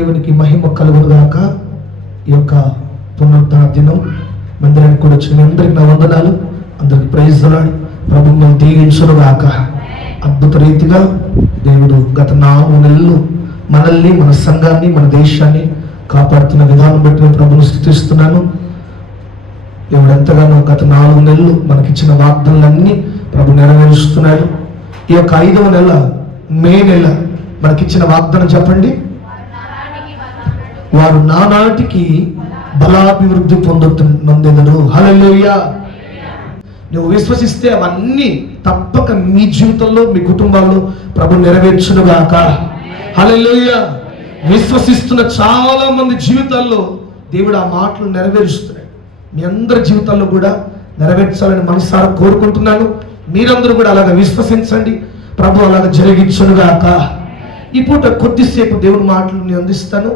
దేవునికి మహిమ కలుగునుగాక. ఈ యొక్క పునరుద్ధరణ దినం మందిరానికి కూడా వచ్చిన అందరికి నా వందనాలు. అందరికి ప్రైజ్ లార్డ్. ప్రభు మనం దీవించునుగాక. అద్భుత రీతిగా దేవుడు గత 4 నెలలు మనల్ని, మన సంఘాన్ని, మన దేశాన్ని కాపాడుతున్న విధానం బట్టి నేను ప్రభుని స్తుతిస్తున్నాను. దేవుడు ఎంతగానో గత 4 నెలలు మనకిచ్చిన వాగ్దానాలన్నీ ప్రభు నెరవేరుస్తున్నాడు. ఈ యొక్క 5వ నెల, మే నెల మనకిచ్చిన వాగ్దానం చెప్పండి. వారు నానాటికి బలాభివృద్ధి పొందుతున్నందును. హల్లెలూయా. నువ్వు విశ్వసిస్తే అవన్నీ తప్పక మీ జీవితంలో, మీ కుటుంబాల్లో ప్రభు నెరవేర్చునుగాక. హల్లెలూయా. విశ్వసిస్తున్న చాలా మంది జీవితాల్లో దేవుడు ఆ మాటలు నెరవేరుస్తున్నాడు. మీ అందరి జీవితాల్లో కూడా నెరవేర్చాలని మనసారా కోరుకుంటున్నాను. మీరందరూ కూడా అలాగ విశ్వసించండి. ప్రభు అలాగ జరిగించునుగాక. ఈ పూట కొద్దిసేపు దేవుని మాటలు నేను అందిస్తాను.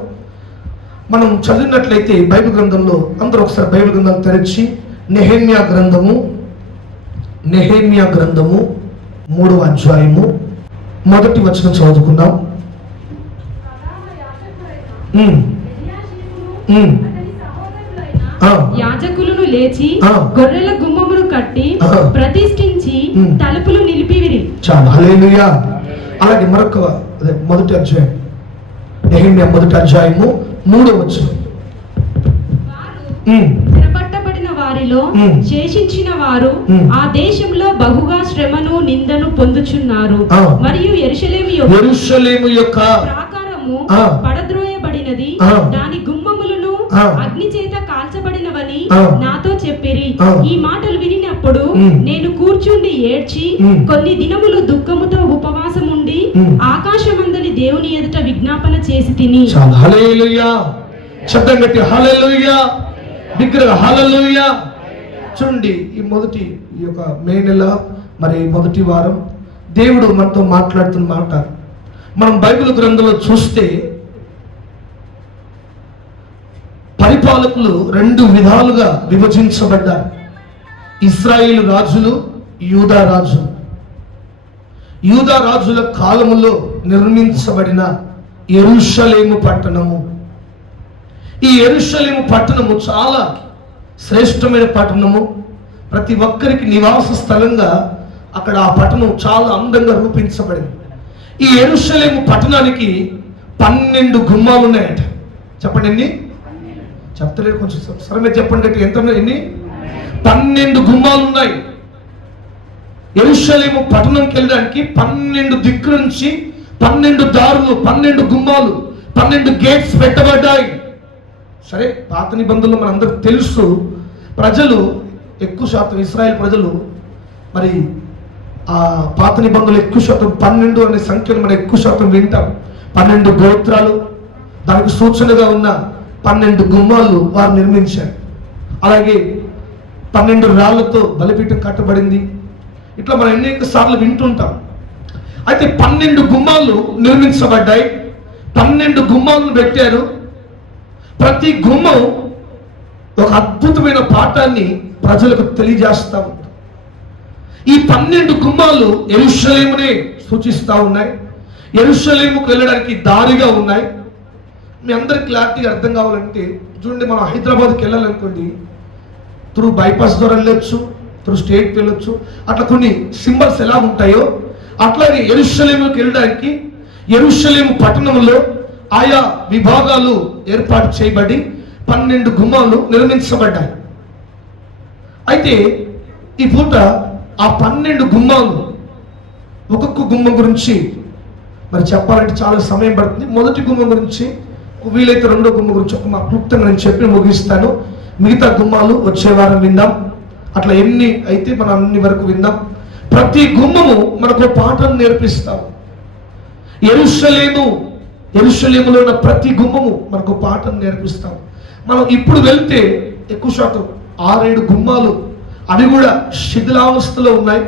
మనం చదివినట్లయితే బైబిల్ గ్రంథంలో అందరూ ఒకసారి బైబిల్ గ్రంథాలు తెరచి నెహెమ్యా గ్రంథము 3వ అధ్యాయము 1వ వచనం చదువుకుందాం. యాజకులను లేచి గొర్రెల గుమ్మమును కట్టి ప్రతిష్ఠించి తలుపులు నిలిపివిరి. చాలు. హల్లెలూయా. అలాగే మరొక మొదటి అధ్యాయం, నెహెమ్యా 1వ అధ్యాయము 3వ వచనం. చెరపట్టబడిన వారిలో శేషించిన వారు ఆ దేశంలో బహుగా శ్రమను, నిందను పొందుచున్నారు. మరియు యెరూషలేము యొక్క ప్రాకారము పడద్రోయబడినది, దాని గుమ్మములను అగ్ని చేత కాల్చబడినవని నాతో చెప్పిరి. ఈ మాటలు వినినప్పుడు నేను కూర్చుండి ఏడ్చి కొన్ని దినములు దుఃఖముతో ఉపవాసం ఉండి ఆకాశమందలి దేవుని ఎదుట విజ్ఞాపన చేసి తిని. హల్లెలూయా. శబ్దం గట్టి హల్లెలూయా. బిగ్గరగా హల్లెలూయా. చూడండి, ఈ యొక్క మే నెల మరి మొదటి వారం దేవుడు మనతో మాట్లాడుతున్న మాట మనం బైబిల్ గ్రంథంలో చూస్తే పరిపాలకులు 2 విధాలుగా విభజించబడ్డారు. ఇశ్రాయేలు రాజులు, యూదా రాజులు. యూదా రాజుల కాలములో నిర్మించబడిన యెరూషలేము పట్టణము. ఈ యెరూషలేము పట్టణము చాలా శ్రేష్టమైన పట్టణము. ప్రతి ఒక్కరికి నివాస స్థలంగా అక్కడ ఆ పట్టణం చాలా అందంగా రూపించబడింది. ఈ యెరూషలేము పట్టణానికి 12 గుమ్మాలు ఉన్నాయట. చెప్పండి ఎన్ని? చెప్తలేదు, కొంచెం సరమే చెప్పండి. ఎంత ఎన్ని? 12 గుమ్మాలు ఉన్నాయి. యెరూషలేము పట్టణంకి వెళ్ళడానికి 12 దిక్కుల నుంచి 12 దారులు, 12 గుమ్మాలు, 12 గేట్స్ పెట్టబడ్డాయి. సరే, పాత నిబంధనలు మనందరికి తెలుసు. ప్రజలు ఎక్కువ శాతం, ఇశ్రాయేల్ ప్రజలు మరి ఆ పాత నిబంధనలు ఎక్కువ శాతం 12 అనే సంఖ్యను మనం ఎక్కువ శాతం వింటాం. 12 గోత్రాలు, దానికి సూచనగా ఉన్న 12 గుమ్మాలు వారు నిర్మించారు. అలాగే 12 రాళ్లతో బలిపీఠం కట్టబడింది. ఇట్లా మనం అనేక సార్లు వింటుంటాం. అయితే 12 గుమ్మాలు నిర్మించబడ్డాయి. 12 గుమ్మాలను పెట్టారు. ప్రతి గుమ్మం ఒక అద్భుతమైన పాఠాన్ని ప్రజలకు తెలియజేస్తా ఉంది. ఈ 12 గుమ్మాలు యెరూషలేమునే సూచిస్తూ ఉన్నాయి. యెరూషలేముకు వెళ్ళడానికి దారిగా ఉన్నాయి. మీ అందరికి క్లారిటీగా అర్థం కావాలంటే చూడండి, మనం హైదరాబాద్కి వెళ్ళాలనుకోండి, త్రూ బైపాస్ ద్వారా వెళ్ళొచ్చు, త్రూ స్టేట్కి వెళ్ళొచ్చు. అట్లా కొన్ని సింబల్స్ ఎలా ఉంటాయో అట్లాగే యెరూషలేముకి వెళ్ళడానికి యెరూషలేము పట్టణంలో ఆయా విభాగాలు ఏర్పాటు చేయబడి 12 గుమ్మాలు నిర్మించబడ్డాయి. అయితే ఈ పూట ఆ 12 గుమ్మాలు, ఒక్కొక్క గుమ్మం గురించి మరి చెప్పాలంటే చాలా సమయం పడుతుంది. మొదటి గుమ్మం గురించి, వీలైతే 2వ గుమ్మం గురించి ఒక క్లుప్తంగా నేను చెప్పి ముగిస్తాను. మిగతా గుమ్మాలు వచ్చే వారం విందాం. అట్లా ఎన్ని అయితే మనం అన్ని వరకు విందాం. ప్రతి గుమ్మము మనకు పాఠం నేర్పిస్తాం. యెరూషలేములో ఉన్న ప్రతి గుమ్మము మనకు పాఠం నేర్పిస్తాం. మనం ఇప్పుడు వెళ్తే ఎక్కువ శాతం 6-7 గుమ్మాలు, అవి కూడా శిథిలావస్థలో ఉన్నాయి.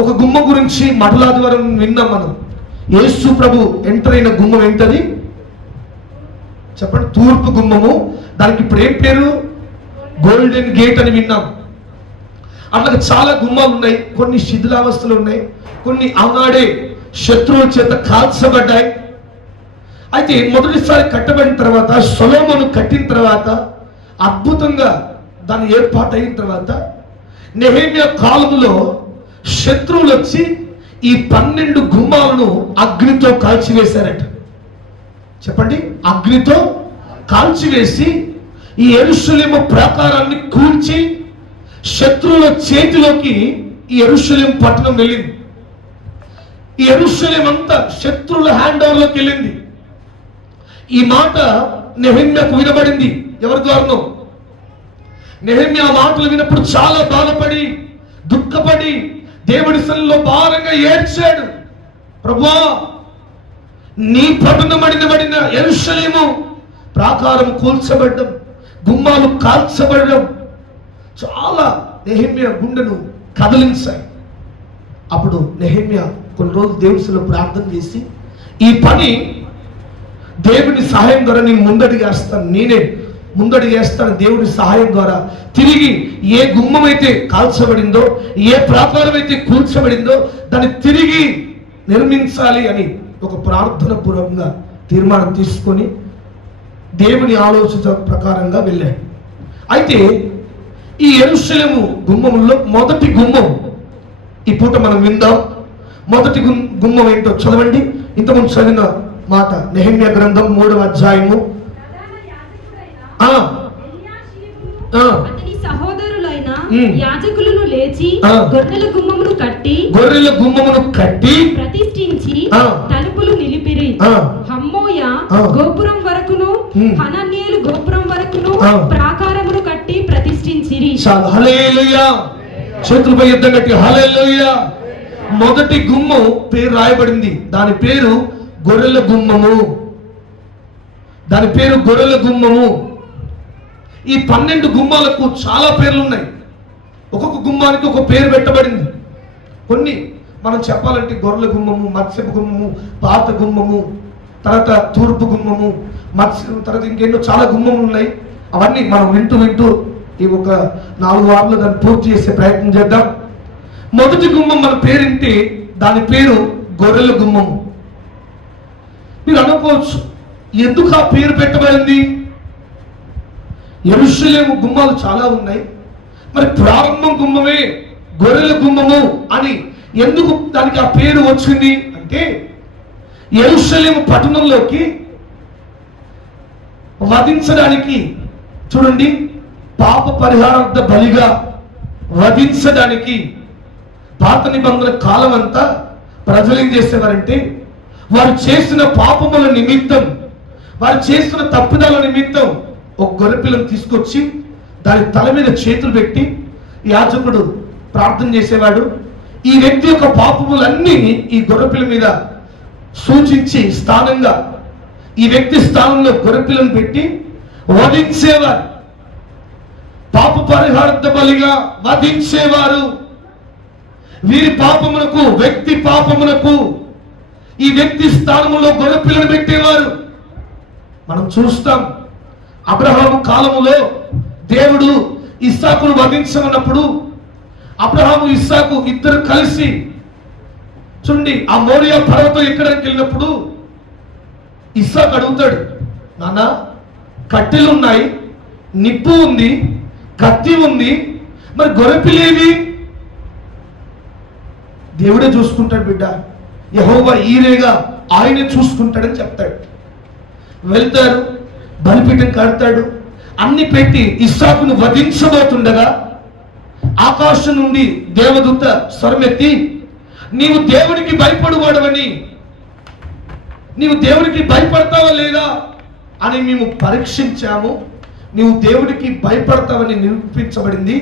ఒక గుమ్మ గురించి మఠలాదివారం విన్నాం మనం. యేసు ప్రభు ఎంటర్ అయిన గుమ్మం ఏంటది చెప్పండి? తూర్పు గుమ్మము. దానికి ఇప్పుడు ఏం పేరు? గోల్డెన్ గేట్ అని విన్నాం. అట్లా చాలా గుమ్మాలు ఉన్నాయి. కొన్ని శిథిలావస్థలు ఉన్నాయి, కొన్ని ఆనాడే శత్రువుల చేత కాల్చబడ్డాయి. అయితే మొదటిసారి కట్టబడిన తర్వాత, సొలొమోను కట్టిన తర్వాత, అద్భుతంగా దాని ఏర్పాటు అయిన తర్వాత, నెహెమ్యా కాలములో శత్రువులు వచ్చి ఈ 12 గుమ్మాలను అగ్నితో కాల్చివేశారట. చెప్పండి, అగ్నితో కాల్చివేసి ఈ యెరూషలేము ప్రాకారాన్ని కూల్చి శత్రువుల చేతిలోకి ఈ యెరూషలేము పట్టణం వెళ్ళింది. ఈ యెరూషలేము అంతా శత్రువుల హ్యాండ్ ఓవర్లోకి వెళ్ళింది. ఈ మాట నెహెమ్యాకు వినబడింది. ఎవరి ద్వారానో? నెహెమ్యా మాటలు విన్నప్పుడు చాలా బాధపడి, దుఃఖపడి, దేవుడి సన్నిధిలో భారంగా ఏడ్చాడు. ప్రభువా, నీ పట్టణమడిన యెరూషలేము ప్రాకారం కూల్చబడ్డం, గుమ్మాలు కాల్చబడడం చాలా నెహెమ్యా గుండెను కదిలించాయి. అప్పుడు నెహెమ్యా కొన్ని రోజులు దేవుడిలో ప్రార్థన చేసి, ఈ పని దేవుని సహాయం ద్వారా నేను ముందడిగేస్తాను, నేనే ముందడిగేస్తాను. దేవుని సహాయం ద్వారా తిరిగి ఏ గుమ్మం అయితే కాల్చబడిందో, ఏ ప్రాకారం అయితే కూల్చబడిందో దాన్ని తిరిగి నిర్మించాలి అని ఒక ప్రార్థన పూర్వకంగా తీర్మానం తీసుకొని దేవుని ఆలోచన ప్రకారంగా వెళ్ళాడు. అయితే ఈ యెరూషలేము గుమ్మములో మొదటి గుమ్మం ఈ పూట మనం విందాం. మొదటి గుమ్మం ఏంటో చదవండి. ఇంతకుముందు చదివిన మాట, నెహెమ్యా గ్రంథం 3వ అధ్యాయము. అతని సహోదరులైన యాజకులను లేచి గొర్రెల గుమ్మమును కట్టి ప్రతిష్ఠించి తలుపులు నిలిపిరి. హమ్మోయ గోపురం వరకును, హనన్యేలు గోపురం వరకును ప్రాకారమును కట్టి ప్రతిష్ఠించిరి. హల్లెలూయా. చేతులపై యుద్ధం కట్టి హల్లెలూయా. మొదటి గుమ్మం పేరు రాయబడింది. దాని పేరు గొర్రెల గుమ్మము. దాని పేరు గొర్రెల గుమ్మము. ఈ 12 గుమ్మాలకు చాలా పేర్లు ఉన్నాయి. ఒక్కొక్క గుమ్మానికి ఒక పేరు పెట్టబడింది. కొన్ని మనం చెప్పాలంటే గొర్రెల గుమ్మము, మత్స్యపు గుమ్మము, పాత గుమ్మము, తర్వాత తూర్పు గుమ్మము, మత్స్యం, తర్వాత ఇంకెన్నో చాలా గుమ్మములు ఉన్నాయి. అవన్నీ మనం వింటూ ఈ ఒక 4 వారాల్లో దాన్ని పూర్తి చేసే ప్రయత్నం చేద్దాం. మొదటి గుమ్మం మన పేరింటి, దాని పేరు గొర్రెల గుమ్మము. మీరు అనుకోవచ్చు, ఎందుకు ఆ పేరు పెట్టబడింది? యెరూషలేము గుమ్మాలు చాలా ఉన్నాయి, మరి ప్రారంభం గుమ్మమే గొర్రెల గుమ్మము అని ఎందుకు దానికి ఆ పేరు వచ్చింది అంటే, యెరూషలేము పట్టణంలోకి వధించడానికి, చూడండి, పాప పరిహారార్థ బలిగా వధించడానికి పాత నిబంధన కాలం అంతా ప్రజలు ఏం చేసేవారంటే, వారు చేసిన పాపముల నిమిత్తం, వారు చేసిన తప్పిదాల నిమిత్తం ఒక గొర్రెపిల్లను తీసుకొచ్చి దాని తల మీద చేతులు పెట్టి యాజకుడు ప్రార్థన చేసేవాడు. ఈ వ్యక్తి యొక్క పాపములన్నీ ఈ గొర్రెపిల్ల మీద సూచించి స్థానంగా ఈ వ్యక్తి స్థానంలో గొర్రెపిల్లను పెట్టి వధించేవారు. పాప పరిహారార్థ బలిగా వధించేవారు. వీరి పాపమునకు, వ్యక్తి పాపమునకు ఈ వ్యక్తి స్థానంలో గొర్రెపిల్లను పెట్టేవారు. మనం చూస్తాం, అబ్రహాము కాలములో దేవుడు ఇస్సాకును వధించమన్నప్పుడు అబ్రహాము, ఇస్సాకు ఇద్దరు కలిసి, చూడండి, ఆ మోరియా పర్వతం ఎక్కడానికి వెళ్ళినప్పుడు ఇస్సాకు అడుగుతాడు, నాన్న, కట్టెలు ఉన్నాయి, నిప్పు ఉంది, కత్తి ఉంది, మరి గొర్రెపిల్లేది? దేవుడే చూసుకుంటాడు బిడ్డ, యెహోవా ఈరేగా ఆయనే చూసుకుంటాడని చెప్తాడు. వెళ్తారు, బలిపీఠం కడతాడు, అన్ని పెట్టి ఇస్సాకును వధించబోతుండగా ఆకాశం నుండి దేవదూత స్వరమెత్తి, నీవు దేవునికి భయపడువాడవని, నీవు దేవునికి భయపడతావా లేదా అని మేము పరీక్షించాము, నీవు దేవుడికి భయపడతావని నిరూపించబడింది.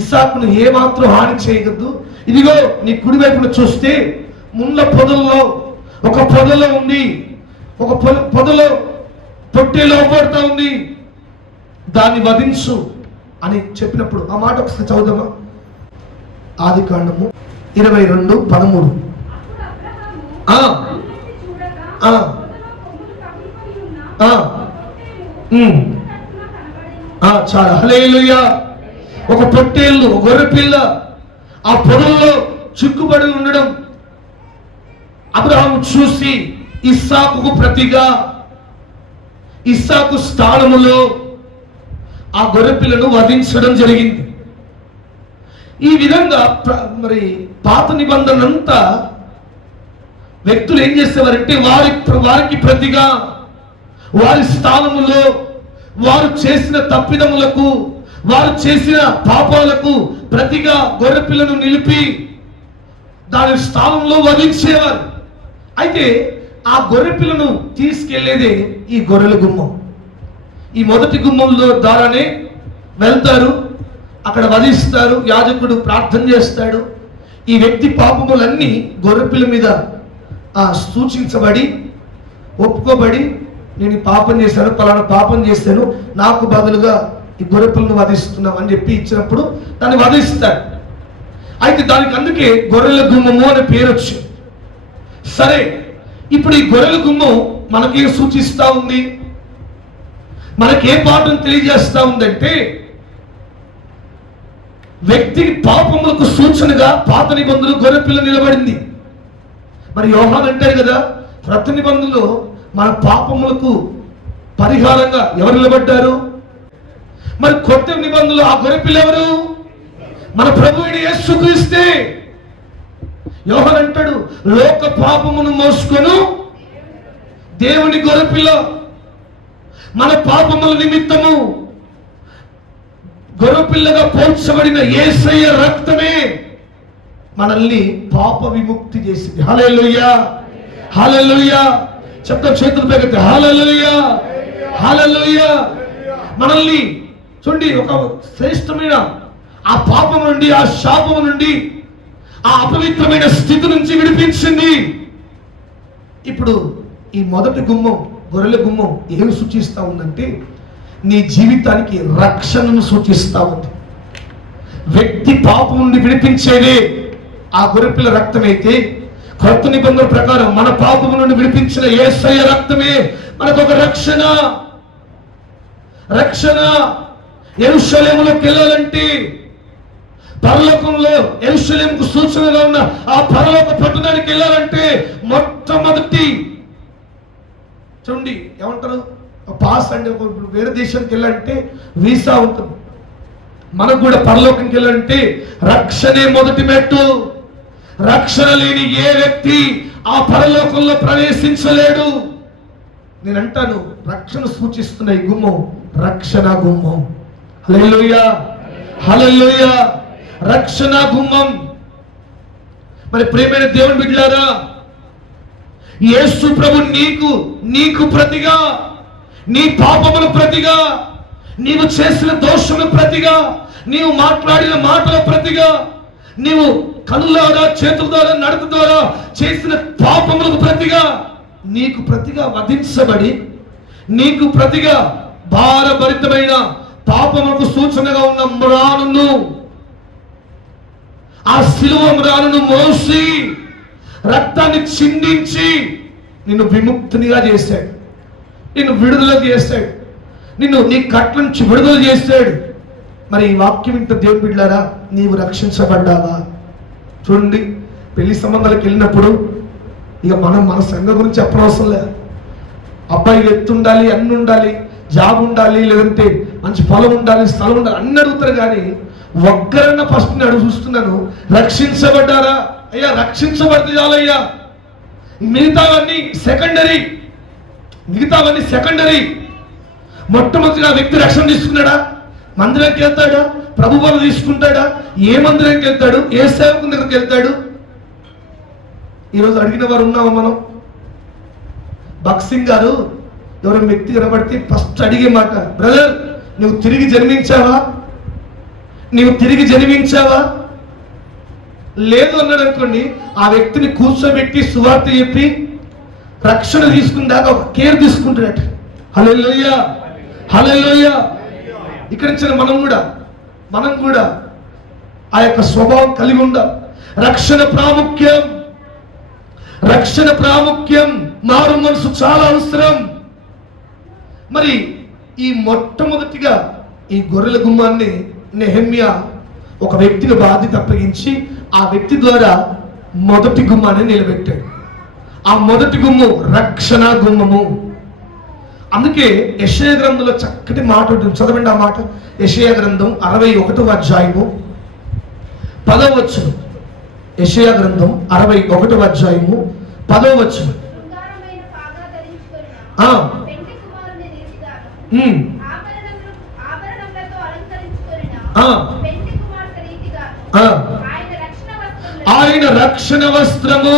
ఇస్సాకును ఏమాత్రం హాని చేయగలదు. ఇదిగో నీ కుడివైపున చూస్తే ముళ్ళ పొదల్లో ఒక పొదలో ఉంది, ఒక పొదలో పొట్టేలో పడుతూ ఉంది, దాన్ని వధించు అని చెప్పినప్పుడు ఆ మాట ఒకసారి చదువుదామా? ఆదికాండము 22:13. చాలా హల్లెలూయా. ఒక పొట్టేళ్ళు, ఒక గొర్రెపిల్ల ఆ పొదల్లో చిక్కుబడి ఉండడం అబ్రహాము చూసి ఇస్సాకుకు ప్రతిగా ఇస్సాకు స్థానములో ఆ గొర్రెపిల్లను వధించడం జరిగింది. ఈ విధంగా మరి పాత నిబంధన అంతా వ్యక్తులు ఏం చేసేవారంటే వారికి ప్రతిగా వారి స్థానములో వారు చేసిన తప్పిదములకు, వారు చేసిన పాపాలకు ప్రతిగా గొర్రెపిల్లను నిలిపి దాని స్థానంలో వధించేవారు. అయితే ఆ గొర్రెపిల్లను తీసుకెళ్లేదే ఈ గొర్రెల గుమ్మం. ఈ మొదటి గుమ్మంలో ద్వారానే వెళ్తారు, అక్కడ వధిస్తారు, యాజకుడు ప్రార్థన చేస్తాడు. ఈ వ్యక్తి పాపములన్నీ గొర్రెపిల్ల మీద సూచించబడి ఒప్పుకోబడి, నేను ఈ పాపం చేశాను, పలానా పాపం చేశాను, నాకు బదులుగా ఈ గొర్రెపిల్లను వధిస్తున్నాం అని చెప్పి ఇచ్చినప్పుడు దాన్ని వధిస్తాడు. అయితే దానికి అందుకే గొర్రెల గుమ్మము అనే పేరు వచ్చింది. సరే, ఇప్పుడు ఈ గొర్రెల గుమ్మం మనకేం సూచిస్తా ఉంది, మనకే పాఠం తెలియజేస్తా ఉందంటే, వ్యక్తికి పాపములకు సూచనగా పాత నిబంధనలు గొర్రెపిల్ల నిలబడింది. మరి యోహాను అంటారు కదా, క్రొత్త నిబంధనలో మన పాపములకు పరిహారంగా ఎవరు నిలబడ్డారు? మరి కొత్త నిబంధనలు ఆ గొర్రెపిల్ల ఎవరు? మన ప్రభువైన యేసుక్రీస్తే. యోహాను అంటాడు, లోక పాపమును మోసుకొను దేవుని గొర్రెపిల్ల. మన పాపముల నిమిత్తము గొర్రెపిల్లగా పోల్చబడిన యేసయ్య రక్తమే మనల్ని పాప విముక్తి చేసింది. హల్లెలూయా, హల్లెలూయా. చెప్తా చేతులు పైకెత్తి, హల్లెలూయా, హల్లెలూయా. మనల్ని చూడండి, ఒక శ్రేష్టమైన ఆ పాపం నుండి, ఆ శాపము నుండి, ఆ అపవిత్రమైన స్థితి నుంచి విడిపించింది. ఇప్పుడు ఈ మొదటి గుమ్మం, గొర్రెల గుమ్మం ఏమి సూచిస్తా ఉందంటే, నీ జీవితానికి రక్షణను సూచిస్తా ఉంది. వ్యక్తి పాపం నుండి విడిపించేదే ఆ గొర్రెపిల్ల రక్తమైతే, కొత్త నిబంధన ప్రకారం మన పాపం నుండి విడిపించిన యేసయ్య రక్తమే మనకు ఒక రక్షణ. రక్షణ యెరూషలేములోకి వెళ్ళాలంటే, పరలోకంలో యెరూషలేముకు సూచనగా ఉన్న ఆ పరలోక పట్టణానికి వెళ్ళాలంటే మొట్టమొదటి చూడండి ఏమంటారు, పాస్ అంటే వేరే దేశానికి వెళ్ళాలంటే వీసా ఉంటుంది. మనకు కూడా పరలోకంకి వెళ్ళాలంటే రక్షణే మొదటి మెట్టు. రక్షణ లేని ఏ వ్యక్తి ఆ పరలోకంలో ప్రవేశించలేడు. నేను అంటాను, రక్షణ సూచిస్తున్న ఈ గుమ్మం రక్షణ గుమ్మం. హల్లెలూయా, హల్లెలూయా. రక్షణ గుమ్మం. మరి ప్రియమైన దేవుని బిడ్డలారా, యేసు ప్రభు నీకు ప్రతిగా, నీ పాపముల ప్రతిగా, నీవు చేసిన దోషముల ప్రతిగా, నీవు మాట్లాడిన మాటల ప్రతిగా, నీవు కనులారా, చేతుల ద్వారా, నడక ద్వారా చేసిన పాపములకు ప్రతిగా, నీకు ప్రతిగా వధించబడి, నీకు ప్రతిగా భారభరితమైన పాపములకు సూచనగా ఉన్న మ్రానును, ఆ శిలువ మ్రానును మోసి రక్తాన్ని చిందించి నిన్ను విముక్తినిగా చేశాడు, నిన్ను విడుదల చేశాడు, నిన్ను నీ కట్ల నుంచి విడుదల చేశాడు. మరి ఈ వాక్యం ఇంత దేవుని బిడ్డలారా, నీవు రక్షించబడ్డావా? చూడండి, పెళ్లి సంబంధాలకు వెళ్ళినప్పుడు ఇక మన సంఘం గురించి చెప్పనవసరం లేదు. అబ్బాయి ఎత్తు ఉండాలి, అన్ని ఉండాలి, జాబ్ ఉండాలి, లేదంటే మంచి పొలం ఉండాలి, స్థలం ఉండాలి, అన్ని అడుగుతారు. కానీ ఒక్కరన్నా ఫస్ట్ నేను చూస్తున్నాను, రక్షించబడ్డారా? అయ్యా రక్షించబడితే చాలయ్యా, మిగతావన్నీ సెకండరీ. మొట్టమొదటిగా వ్యక్తి రక్షణ తీసుకున్నాడా? మందిరానికి వెళ్తాడా? ప్రభు బల తీసుకుంటాడా? ఏ మందిరానికి వెళ్తాడు? ఏ సేవకుని దగ్గరికి వెళ్తాడు? ఈరోజు అడిగిన వారు ఉన్నామా మనం? భక్సింగ్ గారు ఎవరో వ్యక్తి కనబడితే ఫస్ట్ అడిగే మాట, బ్రదర్ నువ్వు తిరిగి జన్మించావా? లేదు అన్నాడు అనుకోండి, ఆ వ్యక్తిని కూర్చోబెట్టి సువార్త చెప్పి రక్షణ తీసుకున్నాక ఒక కేర్ తీసుకుంటున్నట్టు. హల్లెలూయా, హల్లెలూయా. ఇక్కడి నుంచి మనం కూడా ఆ యొక్క స్వభావం కలిగి ఉండాలి. రక్షణ ప్రాముఖ్యం, మారు మనసు చాలా అవసరం. మరి ఈ మొట్టమొదటిగా ఈ గొర్రెల గుమ్మాన్ని నెహెమ్యా ఒక వ్యక్తికి బాధ్యత అప్పగించి ఆ వ్యక్తి ద్వారా మొదటి గుమ్మాన్ని నిలబెట్టాడు. ఆ మొదటి గుమ్మం రక్షణ గుమ్మము. అందుకే యెషయా గ్రంథంలో చక్కటి మాట ఉంటుంది, చదవండి ఆ మాట. యెషయా గ్రంథం 61వ అధ్యాయము 10వ వచనం. యెషయా గ్రంథం 61వ అధ్యాయము 10వ వచనం. ఆయన రక్షణ వస్త్రము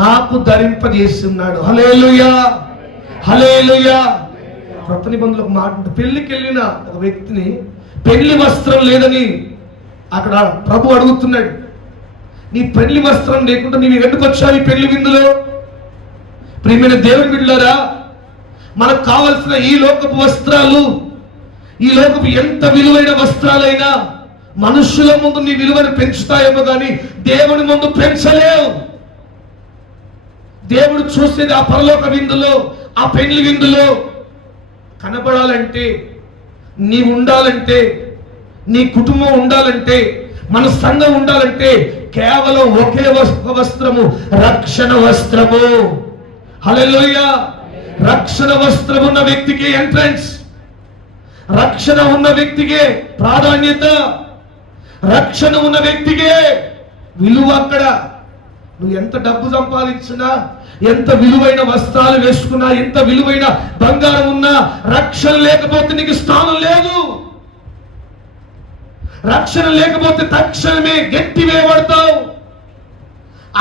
నాకు ధరింపజేసి ఉన్నాడు. హల్లెలూయా, హల్లెలూయా. కొత్త నిబంధనలో ఒక మాట ఉంటుంది, పెళ్లికి వెళ్ళిన ఒక వ్యక్తిని పెళ్లి వస్త్రం లేదని అక్కడ ప్రభు అడుగుతున్నాడు. నీ పెళ్లి వస్త్రం లేకుండా నీవు ఎందుకు వచ్చావు ఈ పెళ్లి విందులో? ప్రియమైన దేవుని బిడ్డలారా, మనకు కావలసిన ఈ లోకపు వస్త్రాలు, ఈ లోకపు ఎంత విలువైన వస్త్రాలైనా మనుషుల ముందు నీ విలువను పెంచుతాయేమో కానీ దేవుని ముందు పెంచలేవు. దేవుడు చూసేది ఆ పరలోక విందులో, ఆ పెళ్లి విందులో. కనబడాలంటే, నీ ఉండాలంటే, నీ కుటుంబం ఉండాలంటే, మన సంఘం ఉండాలంటే కేవలం ఒకే వస్త్రము, రక్షణ వస్త్రము. హల్లెలూయా. రక్షణ వస్త్రం ఉన్న వ్యక్తికి ఎంట్రన్స్, రక్షణ ఉన్న వ్యక్తికే ప్రాధాన్యత, రక్షణ ఉన్న వ్యక్తికే విలువ. అక్కడ నువ్వు ఎంత డబ్బు సంపాదించినా, ఎంత విలువైన వస్త్రాలు వేసుకున్నా, ఎంత విలువైన బంగారం ఉన్నా, రక్షణ లేకపోతే నీకు స్థానం లేదు. రక్షణ లేకపోతే తక్షణమే గట్టి వేయబడతావు.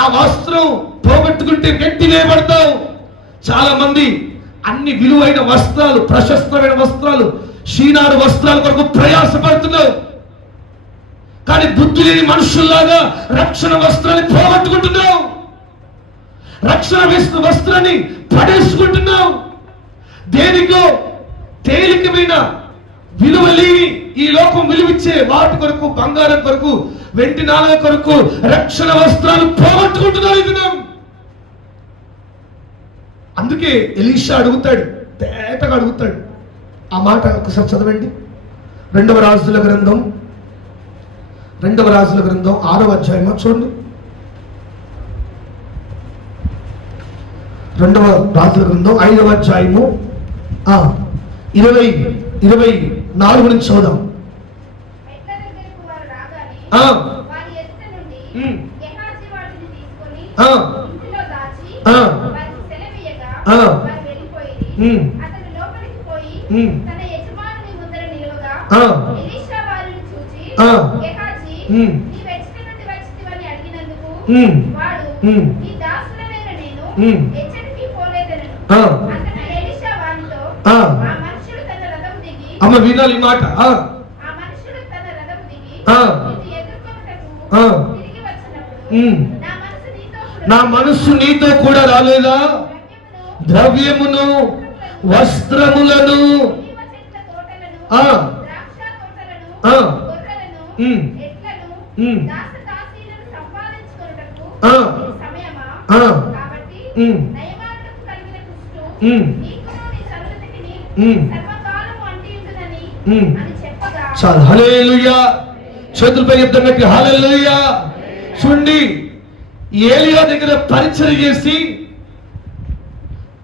ఆ వస్త్రం పోగొట్టుకుంటే గట్టి వేయబడతావు. చాలా మంది అన్ని విలువైన వస్త్రాలు, ప్రశస్తమైన వస్త్రాలు, షీనారు వస్త్రాల కొరకు ప్రయాసపడుతున్నావు. కానీ బుద్ధి లేని మనుషుల్లాగా రక్షణ వస్త్రాన్ని పోగొట్టుకుంటున్నావు. రక్షణ వస్త్రాన్ని పడేసుకుంటున్నావు. దేనికో తేలికమైన విలువ లేని ఈ లోకం విలువిచ్చే వాటి కొరకు, బంగారం కొరకు, వెండి నాలుక కొరకు రక్షణ వస్త్రాలు పోగొట్టుకుంటున్నావు. ఇది అందుకే ఎలీషా అడుగుతాడు, తేటగా అడుగుతాడు. ఆ మాట ఒకసారి చదవండి. 2వ రాజుల గ్రంథం 6వ అధ్యాయం చూడండి. 2వ రాజుల గ్రంథం 5వ అధ్యాయము 24 నుంచి చూద్దాం. అమ్మ వినాలి ఈ మాట. నా మనస్సు నీతో కూడా రాలేదా? ద్రవ్యమును, వస్త్రములను, చాలు. హల్లెలూయా. చేతులపై యుద్ధం పెట్టి హల్లెలూయా. చూడండి, ఏలియా దగ్గర పరిచయం చేసి,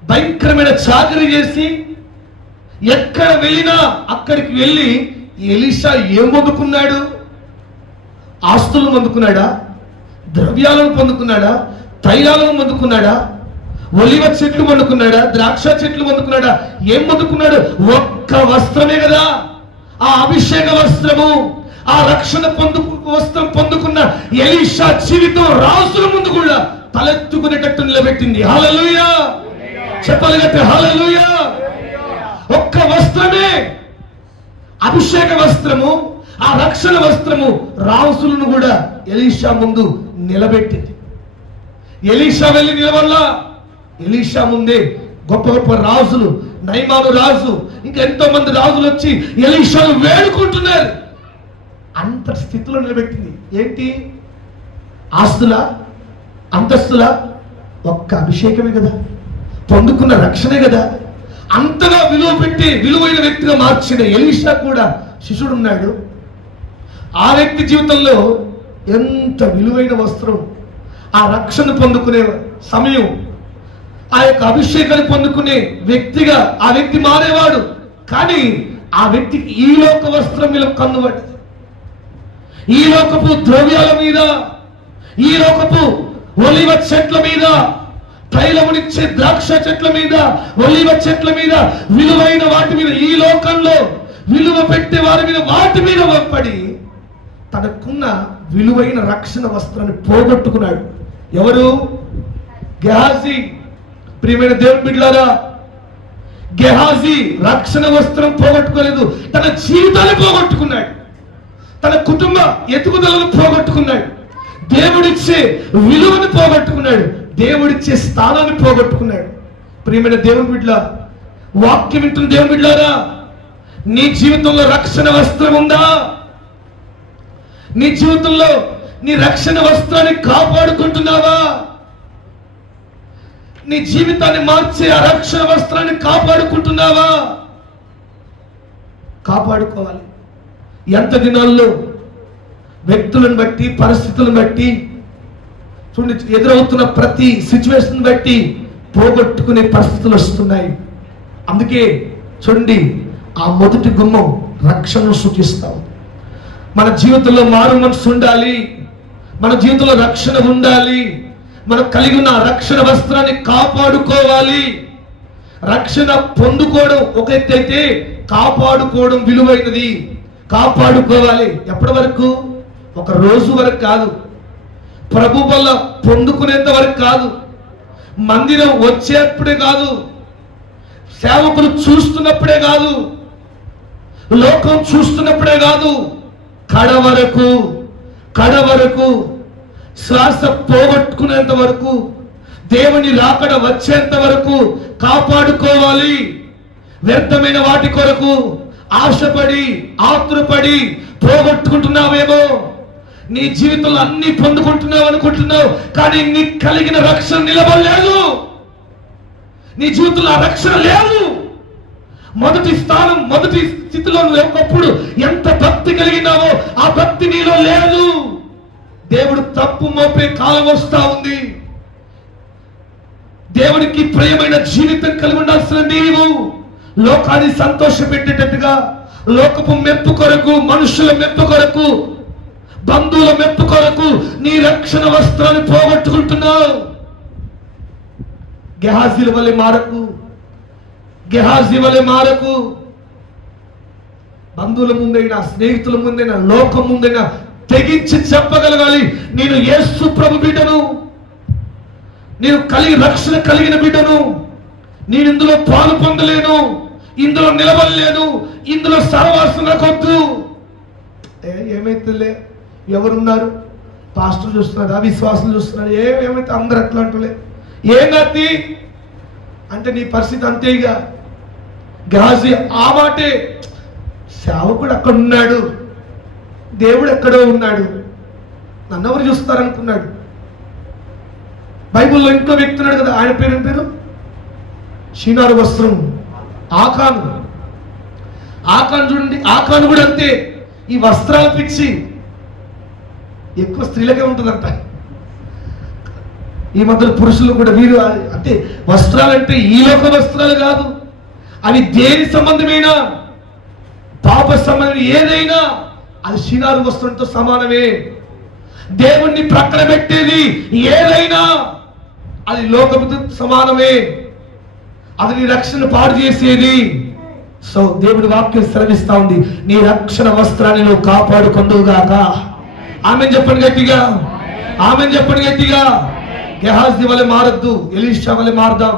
భయంకరమైన చాకరీ చేసి, ఎక్కడ వెళ్ళినా అక్కడికి వెళ్ళి ఎలీషా ఏం పొందుకున్నాడు? ఆస్తులను పొందుకున్నాడా? ద్రవ్యాలను పొందుకున్నాడా? తైలాలను పొందుకున్నాడా? ఒలివ చెట్లు పొందుకున్నాడా? ద్రాక్ష చెట్లు పొందుకున్నాడా? ఏం పొందుకున్నాడు? ఒక్క వస్త్రమే కదా, ఆ అభిషేక వస్త్రము, ఆ రక్షణ వస్త్రం పొందుకున్న ఎలీషా జీవితం రాజుల ముందు కూడా తలెత్తుకునేటట్టు నిలబెట్టింది. హల్లెలూయా. చెప్పాలి గట్టి హల్లెలూయా. ఒక్క వస్త్రమే, అభిషేక వస్త్రము, ఆ రక్షణ వస్త్రము రాజులను కూడా ఎలీషా ముందు నిలబెట్టింది. ఎలీషా వెళ్ళి నిలబడలా. ఎలీషా ముందే గొప్ప గొప్ప రాజులు, నయమాను రాజు, ఇంకా ఎంతో మంది రాజులు వచ్చి ఎలీషాను వేడుకుంటున్నారు. అంత స్థితిలో నిలబెట్టింది. ఏంటి? ఆస్తుల, అంతస్తుల? ఒక్క అభిషేకమే కదా, పొందుకున్న రక్షణే కదా. అంతగా విలువ పెట్టి విలువైన వ్యక్తిగా మార్చిన ఎలీషా కూడా శిష్యుడు ఉన్నాడు. ఆ వ్యక్తి జీవితంలో ఎంత విలువైన వస్త్రం, ఆ రక్షణ పొందుకునే సమయం, ఆ యొక్క అభిషేకాన్ని పొందుకునే వ్యక్తిగా ఆ వ్యక్తి మారేవాడు. కానీ ఆ వ్యక్తికి ఈ లోక వస్త్రం మీద కన్ను పడ్డది. ఈ లోకపు ద్రవ్యాల మీద, ఈ లోకపు ఒలివ చెట్ల మీద, తైలమునిచ్చే ద్రాక్ష చెట్ల మీద, ఒలివ చెట్ల మీద, విలువైన వాటి మీద, ఈ లోకంలో విలువ పెట్టే వారి మీద, వాటి మీద పడి తనకున్న విలువైన రక్షణ వస్త్రాన్ని పోగొట్టుకున్నాడు. ఎవరు? గెహాజీ. ప్రియమైన దేవుని బిడ్డలారా, గెహాజీ రక్షణ వస్త్రం పోగొట్టుకోలేదు, తన జీవితాన్ని పోగొట్టుకున్నాడు, తన కుటుంబ ఎదుగుదలను పోగొట్టుకున్నాడు, దేవుడిచ్చే విలువను పోగొట్టుకున్నాడు, దేవుడిచ్చే స్థానాన్ని పోగొట్టుకున్నాడు. ప్రియమైన దేవుని బిడ్డల, వాక్యం వింటున్న దేవుని బిడ్డలారా, నీ జీవితంలో రక్షణ వస్త్రం ఉందా? నీ జీవితంలో నీ రక్షణ వస్త్రాన్ని కాపాడుకుంటున్నావా? నీ జీవితాన్ని మార్చే ఆ రక్షణ వస్త్రాన్ని కాపాడుకుంటున్నావా? కాపాడుకోవాలి. ఎంత దినాల్లో వ్యక్తులను బట్టి, పరిస్థితులను బట్టి, చూడండి, ఎదురవుతున్న ప్రతి సిచ్యువేషన్ బట్టి పోగొట్టుకునే పరిస్థితులు వస్తున్నాయి. అందుకే చూడండి, ఆ మొదటి గుమ్మం రక్షణను సూచిస్తాం. మన జీవితంలో మారు మనసు ఉండాలి, మన జీవితంలో రక్షణ ఉండాలి. మనం కలిగి ఉన్న రక్షణ వస్త్రాన్ని కాపాడుకోవాలి. రక్షణ పొందుకోవడం ఒక ఎత్తు అయితే, కాపాడుకోవడం విలువైనది. కాపాడుకోవాలి. ఎప్పటి వరకు? ఒక రోజు వరకు కాదు, ప్రభు వల్ల పొందుకునేంత వరకు కాదు, మందిరం వచ్చేప్పుడే కాదు, సేవకులు చూస్తున్నప్పుడే కాదు, లోకం చూస్తున్నప్పుడే కాదు, కడ వరకు శ్వాస పోగొట్టుకునేంత వరకు, దేవుని రాకడ వచ్చేంత వరకు కాపాడుకోవాలి. వ్యర్థమైన వాటి కొరకు ఆశపడి, ఆతురపడి పోగొట్టుకుంటున్నావేమో. నీ జీవితంలో అన్ని పొందుకుంటున్నావు అనుకుంటున్నావు, కానీ నీకు కలిగిన రక్షణ నిలబడలేదు. నీ జీవితంలో ఆ రక్షణ లేదు. మొదటి స్థానం, మొదటి స్థితిలో నువ్వు ఒకప్పుడు ఎంత భక్తి కలిగినావో ఆ భక్తి నీలో లేదు. దేవుడు తప్పు మోపే కాలం వస్తా ఉంది. దేవునికి ప్రియమైన జీవితం కలిగి ఉండాల్సిన నీవు లోకాన్ని సంతోష పెట్టేటట్టుగా, లోకపు మెప్పు కొరకు, మనుషుల మెప్పు కొరకు, బంధువుల మెప్పు కొరకు నీ రక్షణ వస్త్రాన్ని పోగొట్టుకుంటున్నావు. గెహాజీ వలె మారకు, గెహాజీ వలె మారకు. బంధువుల ముందైనా, స్నేహితుల ముందైనా, లోకం ముందైనా తెగించి చెప్పగలగాలి, నేను యేసు ప్రభు బిడ్డను, నేను రక్షణ కలిగిన బిడ్డను, నేను ఇందులో పాలు పొందలేను, ఇందులో నిలబడలేను, ఇందులో సహవాసం నాకొద్దు. ఏమైతేలే, ఎవరున్నారు? పాస్టర్ చూస్తున్నారు, అవిశ్వాసులు చూస్తున్నారు, ఏమైతే అందరు అట్లా అంటులే, ఏంటి అంటే నీ పరిస్థితి అంతేగా. గెహాజీ ఆ మాటే, సేవకుడు అక్కడ ఉన్నాడు, దేవుడు ఎక్కడో ఉన్నాడు, నన్ను ఎవరు చూస్తారనుకున్నాడు. బైబిల్లో ఇంకో వ్యక్తి ఉన్నాడు కదా, ఆయన పేరు షీనారు వస్త్రం, ఆకాను. చూడండి, ఆకాను కూడా అంతే. ఈ వస్త్రాలు పిచ్చి ఎక్కువ స్త్రీలకే ఉంటుందంట. ఈ మధ్య పురుషులు కూడా వీరు అంటే వస్త్రాలంటే ఈ లోక వస్త్రాలు కాదు, అవి దేని సంబంధమైన, పాప సంబంధం ఏదైనా అది షీనారు వస్త్రంతో సమానమే. దేవుణ్ణి ప్రక్కన పెట్టేది ఏదైనా అది లోకముతో సమానమే. అది నీ రక్షణ పాడు చేసేది. సో దేవుడి వాక్యం శ్రమిస్తా ఉంది, నీ రక్షణ వస్త్రాన్ని నువ్వు కాపాడుకొందువుగాక. ఆమెను చెప్పండి గట్టిగా, ఆమెను చెప్పండి గట్టిగా. గెహాజీ వలె మారద్దు, ఎలీషా వలె మారదాం.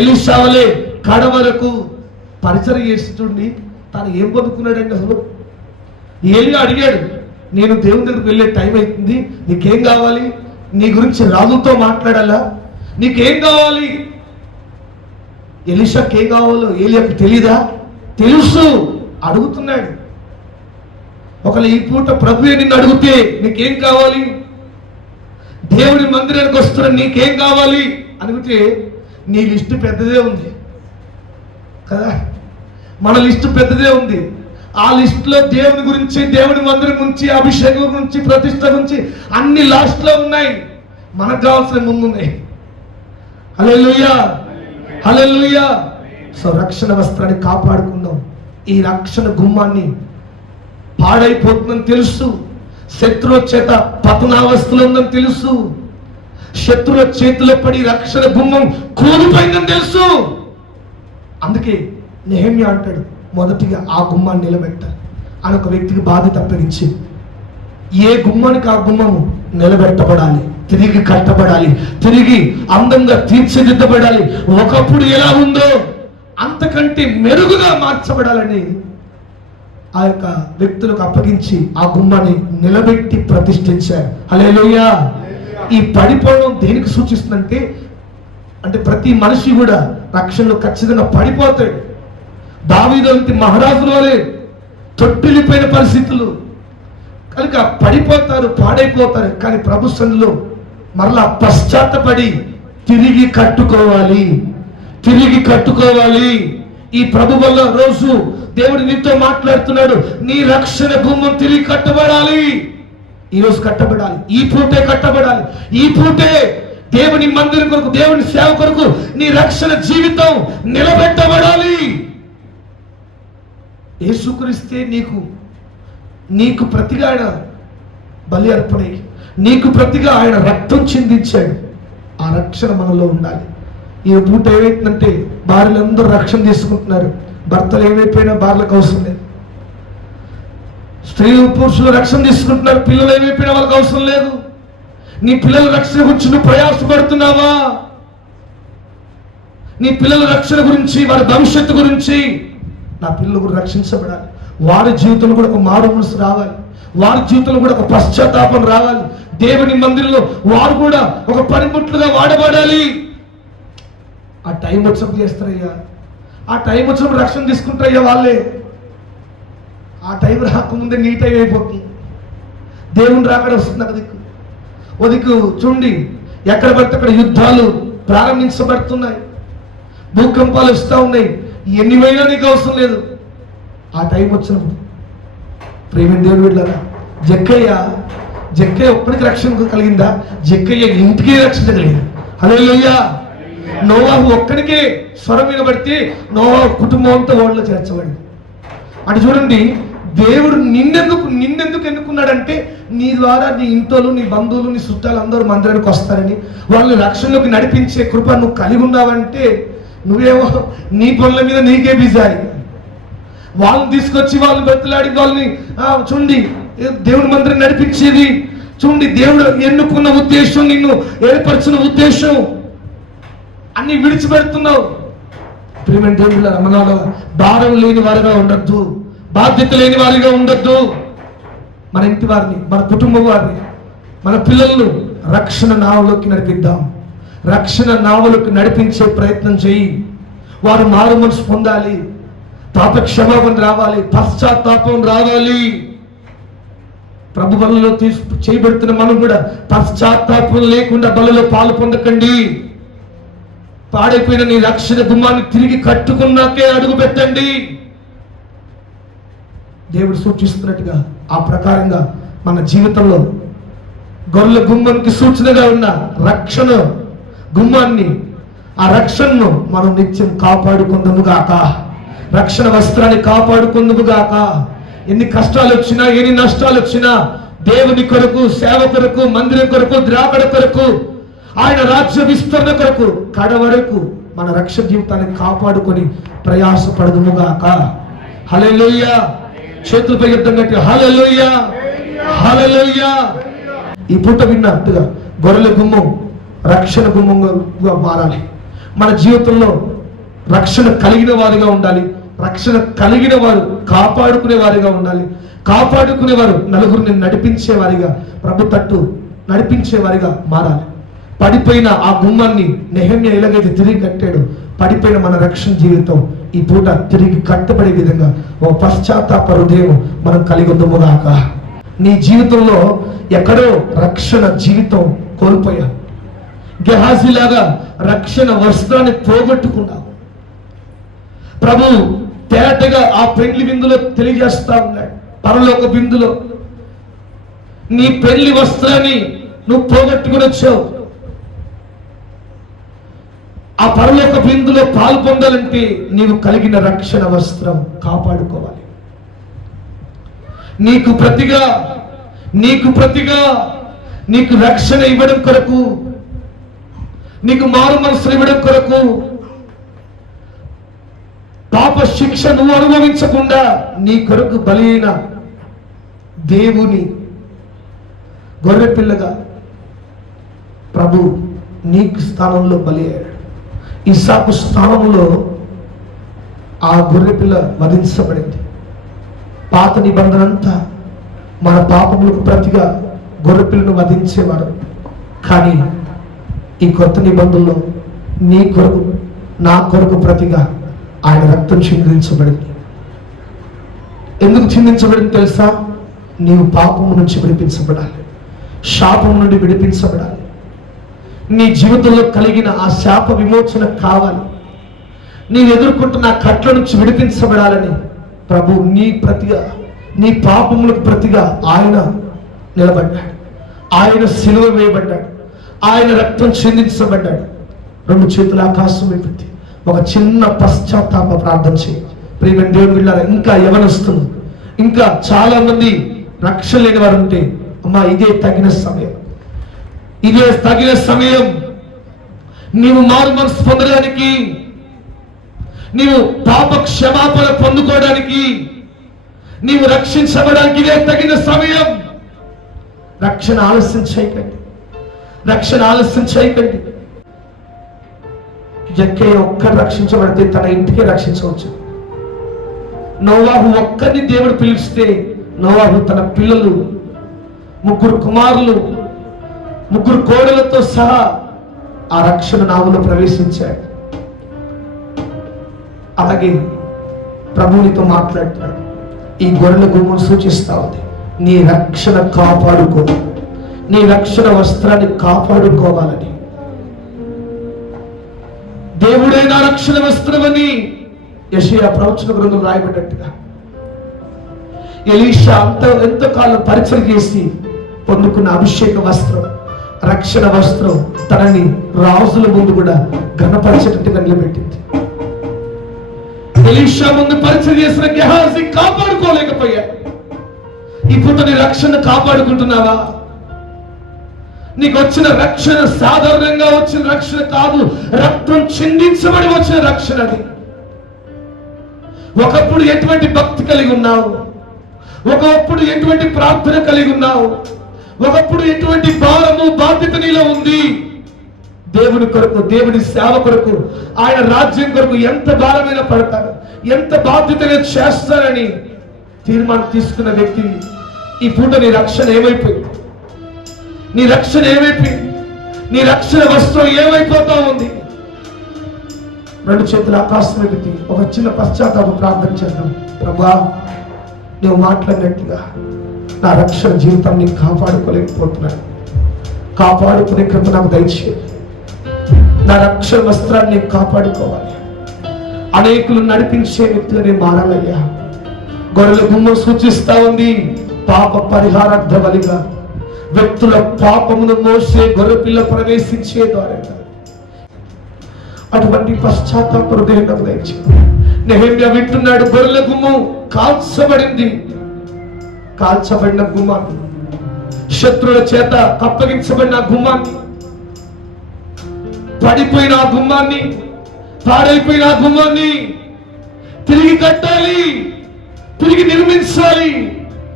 ఎలీషా వలె కడ వరకు పరిచయం చేస్తుండి తాను ఏం పొందుకున్నాడండి అసలు? ఏలియా అడిగాడు, నేను దేవుని దగ్గరికి వెళ్ళే టైం అవుతుంది, నీకేం కావాలి? నీ గురించి రాజుతో మాట్లాడాలా, నీకేం కావాలి? ఎలీషాకి ఏం కావాలో ఏలియాకు తెలీదా? తెలుసు, అడుగుతున్నాడు. ఒకవేళ ఈ పూట ప్రభువే నిన్ను అడిగితే నీకేం కావాలి? దేవుడి మందిరానికి వస్తున్నా, నీకేం కావాలి అడిగితే నీ లిస్టు పెద్దదే ఉంది కదా, మన లిస్టు పెద్దదే ఉంది. ఆ లిస్టులో దేవుని గురించి, దేవుని మందిరం గురించి, అభిషేకం గురించి, ప్రతిష్ట గురించి అన్ని లాస్ట్లో ఉన్నాయి. మనకు కావాల్సిన ముందున్నాయి. హల్లెలూయా, హల్లెలూయా. సో రక్షణ వస్త్రాన్ని కాపాడుకుందాం. ఈ రక్షణ గుమ్మాన్ని పాడైపోతుందని తెలుసు, శత్రువుల చేత పతనావస్థలో ఉందని తెలుసు, శత్రువుల చేతిలో పడి రక్షణ గుమ్మం కూలిపోయిందని తెలుసు. అందుకే నెహెమ్యా అంటాడు, మొదటిగా ఆ గుమ్మాన్ని నిలబెట్టాలి అని ఒక వ్యక్తికి బాధ్యత అప్పగించి, ఏ గుమ్మానికి ఆ గుమ్మము నిలబెట్టబడాలి, తిరిగి కట్టబడాలి, తిరిగి అందంగా తీర్చిదిద్దబడాలి, ఒకప్పుడు ఎలా ఉందో అంతకంటే మెరుగుగా మార్చబడాలని ఆ యొక్క వ్యక్తులకు అప్పగించి ఆ గుమ్మాన్ని నిలబెట్టి ప్రతిష్ఠించారు. హల్లెలూయా. ఈ పడిపోవడం దేనికి సూచిస్తుందంటే, అంటే ప్రతి మనిషి కూడా రక్షణలో ఖచ్చితంగా పడిపోతాడు. దావీదు వంటి మహారాజుల వలె తొట్టిల్లిపోయిన పరిస్థితులు కనుక పడిపోతారు, పాడైపోతారు. కానీ ప్రభు సన్నిధిలో మరలా పశ్చాత్తపడి తిరిగి కట్టుకోవాలి, తిరిగి కట్టుకోవాలి. ఈ ప్రభు వల్ల రోజు దేవుడు నీతో మాట్లాడుతున్నాడు, నీ రక్షణ గుమ్మం తిరిగి కట్టబడాలి. ఈరోజు కట్టబడాలి, ఈ పూటే కట్టబడాలి. ఈ పూటే దేవుని మందిరం కొరకు, దేవుని సేవ కొరకు నీ రక్షణ జీవితం నిలబెట్టబడాలి. యేసుక్రీస్తే నీకు ప్రతిగా ఆయన బలి అర్పణ, నీకు ప్రతిగా ఆయన రక్తం చిందించాడు. ఆ రక్షణ మనలో ఉండాలి. ఈ పూట ఏమైతుందంటే భార్యలందరూ రక్షణ తీసుకుంటున్నారు, భర్తలు ఏమైపోయినా భార్యలకు అవసరం లేదు. స్త్రీలు పురుషులు రక్షణ తీసుకుంటున్నారు, పిల్లలు ఏమైపోయినా వాళ్ళకి అవసరం లేదు. నీ పిల్లల రక్షణ గురించి నువ్వు ప్రయాసపడుతున్నావా? నీ పిల్లల రక్షణ గురించి, వారి భవిష్యత్తు గురించి, నా పిల్లలు కూడా రక్షించబడాలి, వారి జీవితంలో కూడా ఒక మారు మనసు రావాలి, వారి జీవితంలో కూడా ఒక పశ్చాత్తాపం రావాలి, దేవుని మందిరంలో వారు కూడా ఒక పనిముట్లుగా వాడబడాలి. ఆ టైం వచ్చినప్పుడు చేస్తారయ్యా, ఆ టైం వచ్చినప్పుడు రక్షణ తీసుకుంటారయ్యా వాళ్ళే. ఆ టైం రాకముందే నీ టైం అయిపోతుంది. దేవుని రాకడ వస్తుంది ఒక దిక్కు, ఓ దిక్కు చూడండి ఎక్కడ పడితే అక్కడ యుద్ధాలు ప్రారంభించబడుతున్నాయి, భూకంపాలు వస్తూ ఉన్నాయి. ఎన్నివైనా నీకు అవసరం లేదు. ఆ టైం వచ్చినప్పుడు ప్రేమ దేవుడు వెళ్ళారా, జక్కయ్య ఒక్కడికి రక్షణ కలిగిందా? జక్కయ్య ఇంటికి రక్షణ కలిగింది. హల్లెలూయా. నోవాహు ఒక్కడికే స్వరం వినబడితే నోవాహు కుటుంబం అంతా ఓడలో చేర్చబడింది. అంటే చూడండి, దేవుడు నిన్నెందుకు ఎన్నుకున్నాడంటే, నీ ద్వారా నీ ఇంట్లో నీ బంధువులు నీ చుట్టాలు అందరూ మందిరానికి వస్తారని, వాళ్ళని రక్షణలోకి నడిపించే కృప నువ్వు కలిగి ఉన్నావంటే, నువ్వేమో నీ పనుల మీద నీకే బిజీ. వాళ్ళని తీసుకొచ్చి వాళ్ళని బతిలాడి వాళ్ళని చూడండి దేవుని మందిరం నడిపించేది. చూడండి దేవుడు ఎన్నుకున్న ఉద్దేశం, నిన్ను ఏర్పరిచిన ఉద్దేశం అన్ని విడిచిపెడుతున్నావు. ప్రియమైన దేవుళ్ళ రమణాలు, భారం లేని వారిగా ఉండొద్దు, బాధ్యత లేని వారిగా ఉండొద్దు. మన ఇంటి వారిని, మన కుటుంబం వారిని, మన పిల్లలను రక్షణ నావలోకి నడిపిద్దాం. రక్షణ నావలోకి నడిపించే ప్రయత్నం చేయి. వారు మారు మనసు పొందాలి, పాప క్షమాపణ రావాలి, పశ్చాత్తాపం రావాలి. ప్రభు బలలో చేయబడుతున్న మనం కూడా పశ్చాత్తాపం లేకుండా బలలో పాలు పొందకండి. పాడైపోయిన నీ రక్షణ గుమ్మాన్ని తిరిగి కట్టుకున్నాకే అడుగు పెట్టండి. దేవుడు సూచిస్తున్నట్టుగా ఆ ప్రకారంగా మన జీవితంలో గొర్రెల గుమ్మానికి సూచనగా ఉన్న రక్షణ గుమ్మాన్ని, ఆ రక్షణను మనం నిత్యం కాపాడుకుందుముగాక. రక్షణ వస్త్రాన్ని కాపాడుకుందుముగాక. ఎన్ని కష్టాలు వచ్చినా, ఎన్ని నష్టాలు వచ్చినా, దేవుని కొరకు, సేవ కొరకు, మందిరం కొరకు, ద్రాకడ కొరకు, ఆయన రాజ్య విస్తరణ కొరకు కడ వరకు మన రక్షణ జీవితాన్ని కాపాడుకొని ప్రయాసపడదుముగాక. హల్లెలూయా. చేతులపై యుద్ధం కట్టి హల్లెలూయా, హల్లెలూయా. ఈ పూట విన్నట్టుగా గొర్రెల గుమ్మం రక్షణ గుమ్మంగా మారాలి. మన జీవితంలో రక్షణ కలిగిన వారిగా ఉండాలి. రక్షణ కలిగిన వారు కాపాడుకునే వారిగా ఉండాలి. కాపాడుకునే వారు నలుగురిని నడిపించే వారిగా, ప్రభు తట్టు నడిపించే వారిగా మారాలి. పడిపోయిన ఆ గుమ్మాన్ని నెహెమ్యా ఎలాగైతే తిరిగి కట్టాడో, పడిపోయిన మన రక్షణ జీవితం ఈ పూట తిరిగి కట్టబడే విధంగా ఓ పశ్చాత్తాప హృదయం మనం కలిగి ఉందముగాక. నీ జీవితంలో ఎక్కడో రక్షణ జీవితం కోల్పోయా, గెహాజీలాగా రక్షణ వస్త్రాన్ని పోగొట్టుకున్నావు. ప్రభు తేటగా ఆ పెళ్లి విందులో తెలియజేస్తా ఉన్నాడు. పరలోక బిందులో నీ పెళ్లి వస్త్రాన్ని నువ్వు పోగొట్టుకుని వచ్చావు. ఆ పరలోక విందులో పాలు పొందాలంటే నీవు కలిగిన రక్షణ వస్త్రం కాపాడుకోవాలి. నీకు ప్రతిగా నీకు రక్షణ ఇవ్వడం కొరకు, నీకు మారు మనసులు ఇవ్వడం కొరకు, పాప శిక్ష నువ్వు అనుభవించకుండా నీ కొరకు బలైన దేవుని గొర్రె పిల్లగా ప్రభు నీకు స్థానంలో బలి అయ్యాడు. ఇస్సాకు స్థానంలో ఆ గొర్రె పిల్ల వధించబడింది. పాత నిబంధన అంతా మన పాపములకు ప్రతిగా గొర్రె పిల్లను వధించేవారు. కానీ ఈ కొత్త నిబంధనలో నీ కొరకు నా కొరకు ప్రతిగా ఆయన రక్తం చిందించబడింది. ఎందుకు చిందించబడింది తెలుసా? నీవు పాపము నుంచి విడిపించబడాలి, శాపము నుండి విడిపించబడాలి. నీ జీవితంలో కలిగిన ఆ శాప విమోచన కావాలి. నీవు ఎదుర్కొంటున్న ఆ కట్ల నుంచి విడిపించబడాలని ప్రభు నీ ప్రతిగా, నీ పాపములకు ప్రతిగా ఆయన నిలబడ్డాడు. ఆయన సిలువ వేయబడ్డాడు, ఆయన రక్తం చిందించబడ్డాడు. రెండు చేతుల ఆకాశం పెట్టి ఒక చిన్న పశ్చాత్తాప ప్రార్థన చేయి. ప్రియమైన దేవుని బిడ్డలారా, ఇంకా యవనస్తులు, ఇంకా చాలా మంది రక్షణ లేని వారు ఉంటే, అమ్మా ఇదే తగిన సమయం, ఇదే తగిన సమయం. నీవు మారు మనసు పొందడానికి, నీవు పాప క్షమాపణ పొందుకోవడానికి, నీవు రక్షించబడానికి ఇదే తగిన సమయం. రక్షణ ఆలస్యం చేయకండి, రక్షణ ఆలస్యం చేయకండి. జక్కయ్య ఒక్కరు రక్షించబడితే తన ఇంటికే రక్షించవచ్చు. నోవాహు ఒక్కరిని దేవుడు పిలిస్తే నోవాహు తన పిల్లలు, 3 కుమారులు, 3 కోడలతో సహా ఆ రక్షణ నావలో ప్రవేశించాడు. అలాగే ప్రభువునితో మాట్లాడుతున్నాడు. ఈ గొర్రెల గుమ్మను సూచిస్తా ఉంది. నీ రక్షణ కాపాడుకో, నీ రక్షణ వస్త్రాన్ని కాపాడుకోవాలని. దేవుడే నా రక్షణ వస్త్రమని యెషయా ప్రవచన గ్రంథంలో రాయబడ్డట్టుగా ఎలీషా ఎంతకాలం పరిచయం చేసి పొందుకున్న అభిషేక వస్త్రం, రక్షణ వస్త్రం తనని రాజుల ముందు కూడా ఘనపరిచేటట్టుగా నిలబెట్టింది. ఎలీషా ముందు పరిచయం చేసిన గెహాజీ కాపాడుకోలేకపోయాడు. ఇప్పుడు నీ రక్షణ కాపాడుకుంటున్నావా? నీకు వచ్చిన రక్షణ సాధారణంగా వచ్చిన రక్షణ కాదు, రక్తం చిందించబడి వచ్చిన రక్షణ. అది ఒకప్పుడు ఎటువంటి భక్తి కలిగి ఉన్నావు, ఒకప్పుడు ఎటువంటి ప్రార్థన కలిగి ఉన్నావు, ఒకప్పుడు ఎటువంటి భారము బాధ్యత నీలో ఉంది. దేవుని కొరకు, దేవుని సేవ కొరకు, ఆయన రాజ్యం కొరకు ఎంత భారమైన పడతారు, ఎంత బాధ్యతగా చేస్తారని తీర్మానం తీసుకున్న వ్యక్తి ఈ పూట నీ రక్షణ ఏమైపోయింది? నీ రక్షణ ఏమైపోయింది? నీ రక్షణ వస్త్రం ఏమైపోతా ఉంది? రెండు చేతుల ఆకాశం ఎత్తి ఒక చిన్న పశ్చాత్తాప ప్రార్థన చేద్దాం. ప్రభువా, నువ్వు మాట్లాడినట్టుగా నా రక్షణ జీవితాన్ని కాపాడుకోలేకపోతున్నాను. కాపాడుకునే కృప నాకు దయచేయి. నా రక్షణ వస్త్రాన్ని కాపాడుకోవాలి. అనేకులు నడిపించే వ్యక్తులు నేను మారాలయ్యా. గొర్రెల గుమ్మం సూచిస్తా ఉంది పాప పరిహారార్థ బలిగా వ్యక్తుల పాపమును మోసే గొర్రె పిల్ల ప్రవేశించే ద్వారా అటువంటి పశ్చాత్తాప హృదయం నాకు దయచేయి. నెహెమ్యా వింటున్నాడు, గొర్రెల గుమ్మం కాల్చబడింది. కాల్చబడిన గుమ్మాన్ని, శత్రువుల చేత కప్పగించబడిన గుమ్మాన్ని, పడిపోయిన ఆ గుమ్మాన్ని, పాడైపోయిన ఆ గుమ్మాన్ని తిరిగి కట్టాలి, తిరిగి నిర్మించాలి.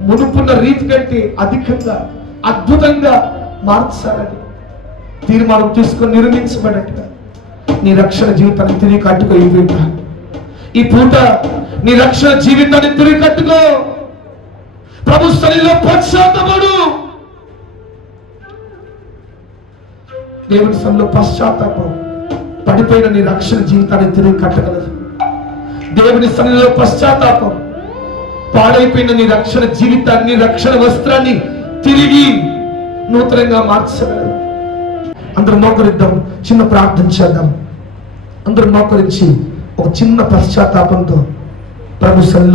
మునుపున్న రీతి కంటే అధికంగా, అద్భుతంగా మార్చాలని తీర్మానం తీసుకొని నిర్మించబడినట్టుగా నీ రక్షణ జీవితాన్ని తిరిగి కట్టుకో. ఈ పూట నీ రక్షణ జీవితాన్ని తిరిగి కట్టుకో. ప్రభు సన్నిధిలో పశ్చాత్తాపడు. దేవుని సన్నిధిలో పశ్చాత్తాపం పడిపోయిన నీ రక్షణ జీవితాన్ని తిరిగి కట్టగలదు. దేవుని సన్నిధిలో పశ్చాత్తాపం పాడైపోయిన నీ రక్షణ జీవితాన్ని, రక్షణ వస్త్రాన్ని తిరిగి నూతనంగా మార్చగలదు. అందరూ మోకరిద్దాం, చిన్న ప్రార్థన చేద్దాం. అందరూ మోకరించి ఒక చిన్న పశ్చాత్తాపంతో ప్రభు సన్నిధిలో